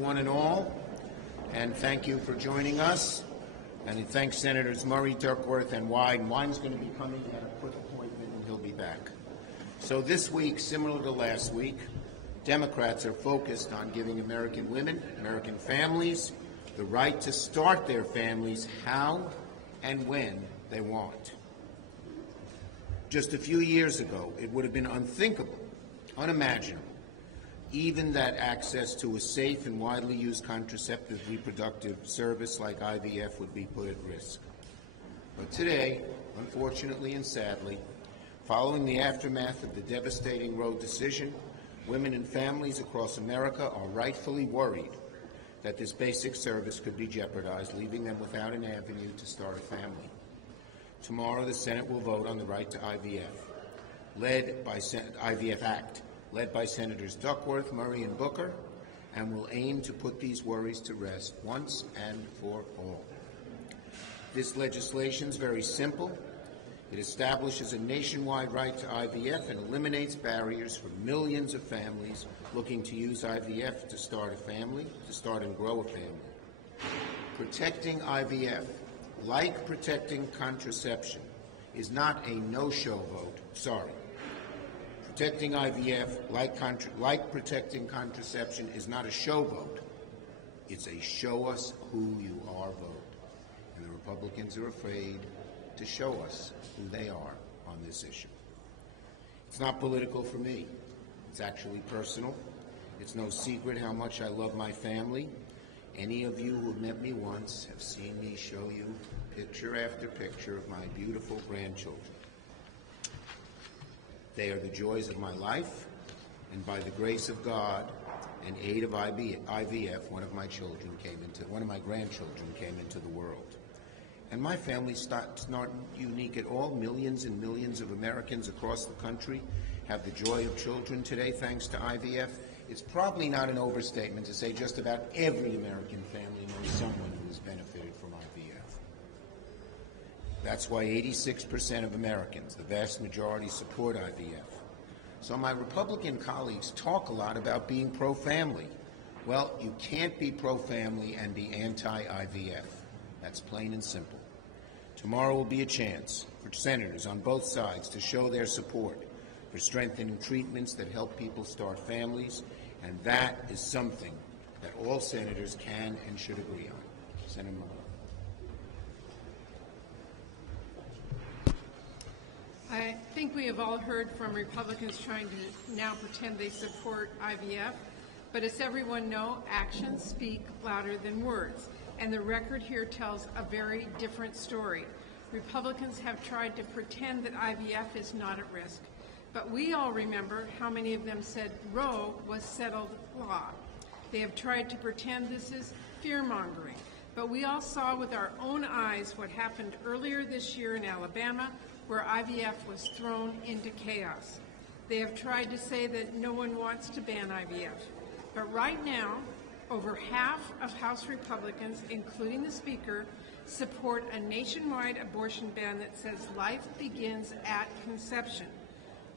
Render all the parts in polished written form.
one and all, and thank you for joining us. And thanks Senators Murray, Duckworth, and Wyden. Wyden's going to be coming at a quick appointment, and he'll be back. So this week, similar to last week, Democrats are focused on giving American women, American families, the right to start their families how and when they want. Just a few years ago, it would have been unthinkable, unimaginable, even that access to a safe and widely used contraceptive reproductive service like IVF would be put at risk. But today, unfortunately and sadly, following the aftermath of the devastating Roe decision, women and families across America are rightfully worried that this basic service could be jeopardized, leaving them without an avenue to start a family. Tomorrow, the Senate will vote on the right to IVF, IVF Act, led by Senators Duckworth, Murray, and Booker, and will aim to put these worries to rest once and for all. This legislation is very simple. It establishes a nationwide right to IVF and eliminates barriers for millions of families looking to use IVF to start a family, to start and grow a family. Protecting IVF, like protecting contraception, is not a no-show vote. Sorry. Protecting IVF, like protecting contraception, is not a show vote. It's a show us who you are vote. And the Republicans are afraid to show us who they are on this issue. It's not political for me. It's actually personal. It's no secret how much I love my family. Any of you who have met me once have seen me show you picture after picture of my beautiful grandchildren. They are the joys of my life, and by the grace of God and aid of IVF, one of my grandchildren came into the world. And my family's not unique at all. Millions and millions of Americans across the country have the joy of children today thanks to IVF. It's probably not an overstatement to say just about every American family knows someone who has benefited from IVF. That's why 86% of Americans, the vast majority, support IVF. So my Republican colleagues talk a lot about being pro-family. Well, you can't be pro-family and be anti-IVF. That's plain and simple. Tomorrow will be a chance for senators on both sides to show their support for strengthening treatments that help people start families, and that is something that all senators can and should agree on. Senator Muller. I think we have all heard from Republicans trying to now pretend they support IVF, but as everyone knows, actions speak louder than words. And the record here tells a very different story. Republicans have tried to pretend that IVF is not at risk, but we all remember how many of them said Roe was settled law. They have tried to pretend this is fear-mongering, but we all saw with our own eyes what happened earlier this year in Alabama, where IVF was thrown into chaos. They have tried to say that no one wants to ban IVF, but right now, over half of House Republicans, including the Speaker, support a nationwide abortion ban that says life begins at conception.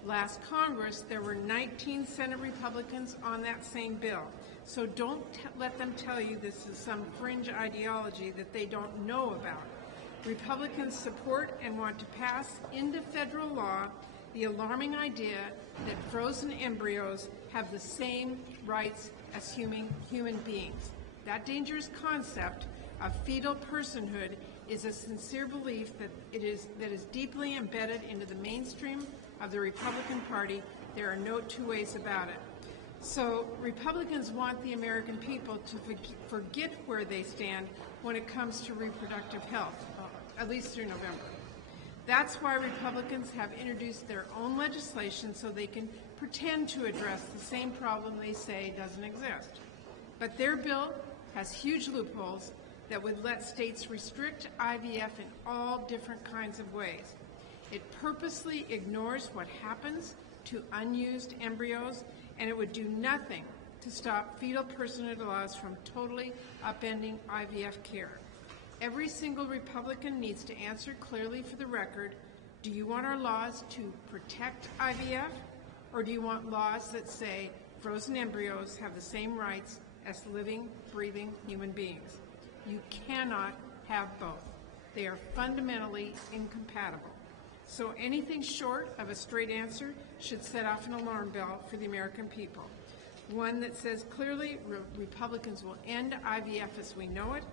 Last Congress, there were 19 Senate Republicans on that same bill. So don't let them tell you this is some fringe ideology that they don't know about. Republicans support and want to pass into federal law the alarming idea that frozen embryos have the same rights as human beings. That dangerous concept of fetal personhood is a sincere belief that is deeply embedded into the mainstream of the Republican Party. There are no two ways about it. So Republicans want the American people to forget where they stand when it comes to reproductive health, at least through November. That's why Republicans have introduced their own legislation so they can pretend to address the same problem they say doesn't exist. But their bill has huge loopholes that would let states restrict IVF in all different kinds of ways. It purposely ignores what happens to unused embryos, and it would do nothing to stop fetal personhood laws from totally upending IVF care. Every single Republican needs to answer clearly for the record, do you want our laws to protect IVF, or do you want laws that say frozen embryos have the same rights as living, breathing human beings. You cannot have both. They are fundamentally incompatible. So anything short of a straight answer should set off an alarm bell for the American people. One that says clearly Republicans will end IVF as we know it.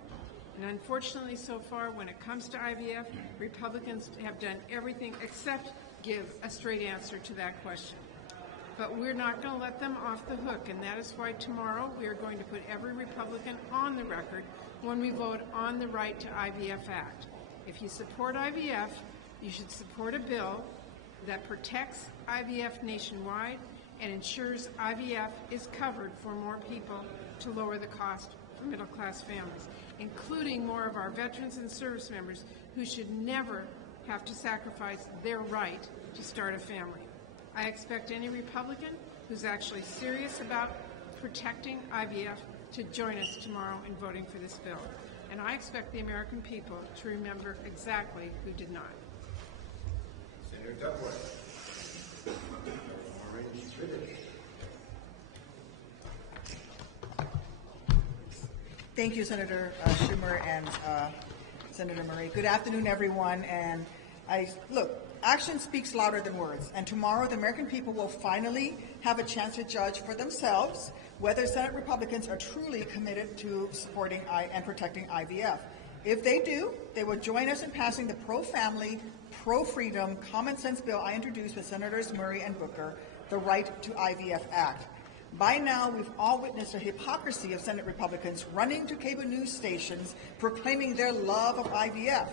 And unfortunately, so far, when it comes to IVF, Republicans have done everything except give a straight answer to that question. But we're not going to let them off the hook, and that is why tomorrow we are going to put every Republican on the record when we vote on the Right to IVF Act. If you support IVF, you should support a bill that protects IVF nationwide and ensures IVF is covered for more people to lower the cost for middle-class families, including more of our veterans and service members who should never have to sacrifice their right to start a family. I expect any Republican who's actually serious about protecting IVF to join us tomorrow in voting for this bill. And I expect the American people to remember exactly who did not. Senator Duckworth. Thank you, Senator Schumer and Senator Murray. Good afternoon, everyone. And look, action speaks louder than words. And tomorrow, the American people will finally have a chance to judge for themselves whether Senate Republicans are truly committed to supporting and protecting IVF. If they do, they will join us in passing the pro-family, pro-freedom, common-sense bill I introduced with Senators Murray and Booker, the Right to IVF Act. By now, we've all witnessed the hypocrisy of Senate Republicans running to cable news stations proclaiming their love of IVF.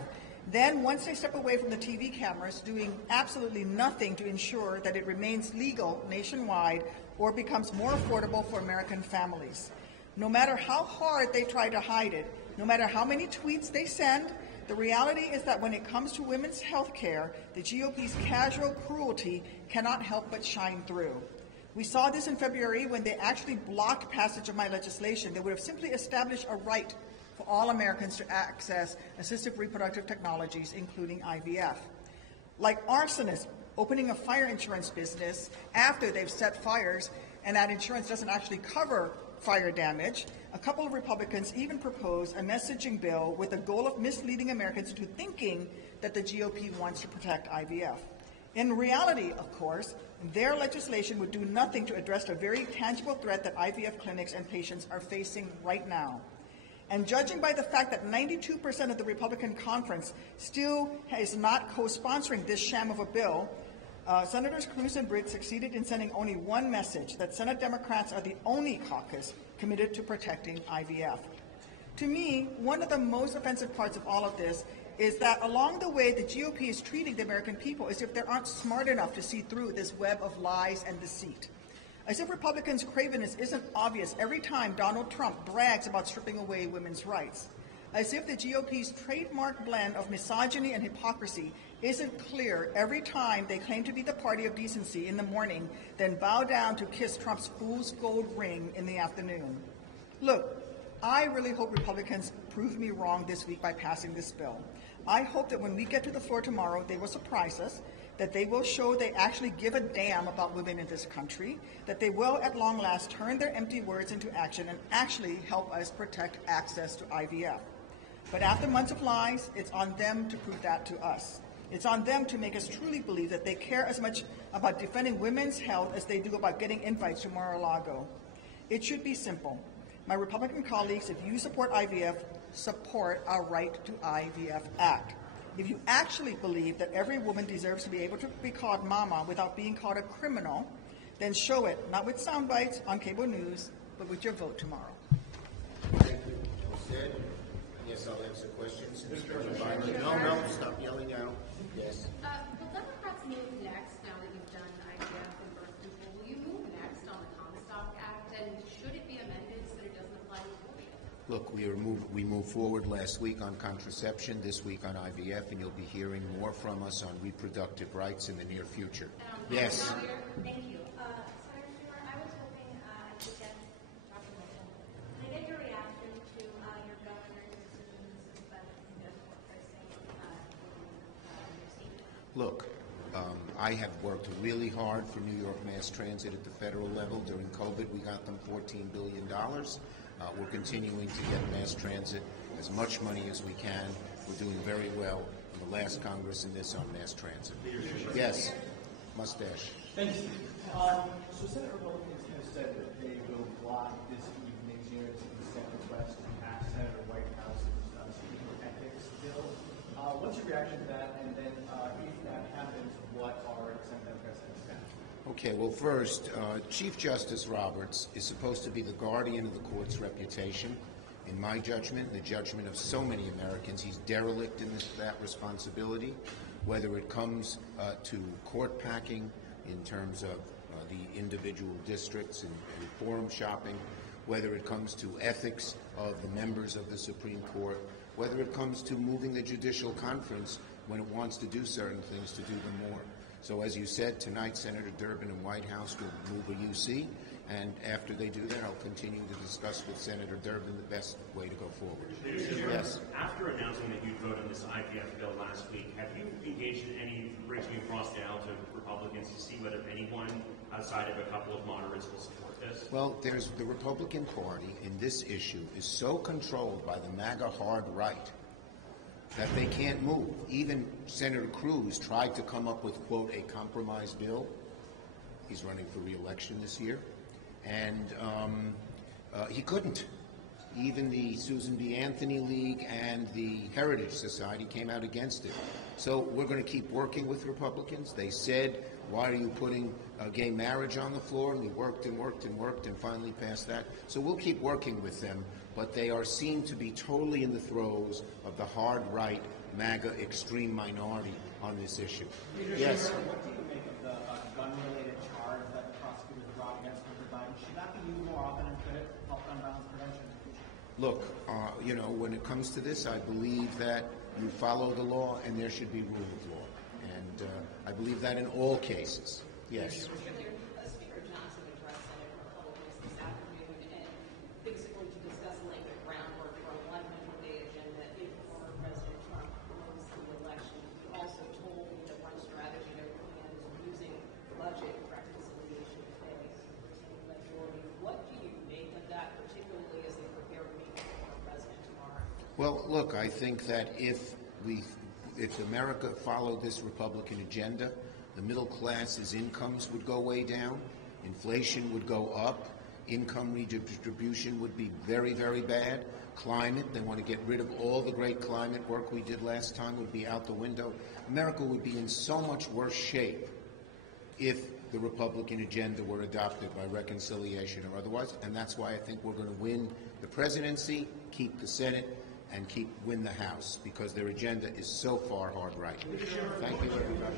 Then, once they step away from the TV cameras, doing absolutely nothing to ensure that it remains legal nationwide or becomes more affordable for American families. No matter how hard they try to hide it, no matter how many tweets they send, the reality is that when it comes to women's health care, the GOP's casual cruelty cannot help but shine through. We saw this in February when they actually blocked passage of my legislation that would have simply established a right for all Americans to access assistive reproductive technologies, including IVF. Like arsonists opening a fire insurance business after they've set fires and that insurance doesn't actually cover fire damage, a couple of Republicans even proposed a messaging bill with the goal of misleading Americans into thinking that the GOP wants to protect IVF. In reality, of course, their legislation would do nothing to address the very tangible threat that IVF clinics and patients are facing right now. And judging by the fact that 92% of the Republican conference still is not co-sponsoring this sham of a bill, Senators Cruz and Britt succeeded in sending only one message, that Senate Democrats are the only caucus committed to protecting IVF. To me, one of the most offensive parts of all of this is that along the way, the GOP is treating the American people as if they aren't smart enough to see through this web of lies and deceit. As if Republicans' cravenness isn't obvious every time Donald Trump brags about stripping away women's rights. As if the GOP's trademark blend of misogyny and hypocrisy isn't clear every time they claim to be the party of decency in the morning, then bow down to kiss Trump's fool's gold ring in the afternoon. Look, I really hope Republicans prove me wrong this week by passing this bill. I hope that when we get to the floor tomorrow, they will surprise us, that they will show they actually give a damn about women in this country, that they will at long last turn their empty words into action and actually help us protect access to IVF. But after months of lies, it's on them to prove that to us. It's on them to make us truly believe that they care as much about defending women's health as they do about getting invites to Mar-a-Lago. It should be simple. My Republican colleagues, if you support IVF, support our Right to IVF Act. If you actually believe that every woman deserves to be able to be called mama without being called a criminal, then show it, not with sound bites on cable news, but with your vote tomorrow. Thank you. Said. Yes, I'll answer questions. No, stop yelling out. Yes. Will Democrats move next now that you've done IVF and birth control? Will you move next on the Comstock Act, and should it be amended so that it doesn't apply to abortion? Look, we moved forward last week on contraception, this week on IVF, and you'll be hearing more from us on reproductive rights in the near future. Yes. Thank you. Senator Schumer, I was hoping I could get Dr. Mitchell. Can I get your reaction to your governor's decision to suspend indefinite pricing your state? Look, I have worked really hard for New York Mass Transit at the federal level. During COVID, we got them $14 billion. We're continuing to get mass transit, as much money as we can. We're doing very well in the last Congress and this on mass transit. Yes, mustache. Thank you. So Senate Republicans have said that they will block this evening's unanimous consent request to pass Senator Whitehouse's speaker ethics bill. What's your reaction to that? And then if that happens, what are Senate Democrats going to say? Okay, well, first, Chief Justice Roberts is supposed to be the guardian of the court's reputation. In my judgment, the judgment of so many Americans, he's derelict in that responsibility, whether it comes to court packing in terms of the individual districts and forum shopping, whether it comes to ethics of the members of the Supreme Court, whether it comes to moving the judicial conference when it wants to do certain things to do them more. So as you said, tonight Senator Durbin and Whitehouse will move a UC, and after they do that, I'll continue to discuss with Senator Durbin the best way to go forward. Yes. After announcing that you'd vote on this IVF bill last week, have you engaged in any reaching across the aisle to Republicans to see whether anyone outside of a couple of moderates will support this? Well, there's the Republican Party in this issue is so controlled by the MAGA hard right that they can't move. Even Senator Cruz tried to come up with, quote, a compromise bill. He's running for re-election this year. And he couldn't. Even the Susan B. Anthony League and the Heritage Society came out against it. So we're going to keep working with Republicans. They said, why are you putting gay marriage on the floor? And we worked and worked and worked and finally passed that. So we'll keep working with them, but they are seen to be totally in the throes of the hard right, MAGA extreme minority on this issue. Yes? What do you make of the gun-related charge that the prosecutors brought against Hunter Biden? Should that be used more often and could it help gun violence prevention? Look, you know, when it comes to this, I believe that you follow the law and there should be rule of law. And I believe that in all cases. Yes. Speaker Johnson addressed Senate Republicans this afternoon and basically to discuss laying the groundwork for a 100-day agenda if former President Trump wins the election. He also told me that one strategy they're looking at is using budget reconciliation to retain majority. What do you make of that, particularly as they prepare to meet the former president tomorrow? Well, look, I think that if America followed this Republican agenda, the middle class's incomes would go way down, inflation would go up, income redistribution would be very, very bad. Climate, they want to get rid of all the great climate work we did last time, would be out the window. America would be in so much worse shape if the Republican agenda were adopted by reconciliation or otherwise, and that's why I think we're going to win the presidency, keep the Senate, and win the House, because their agenda is so far hard right. Thank you, everybody.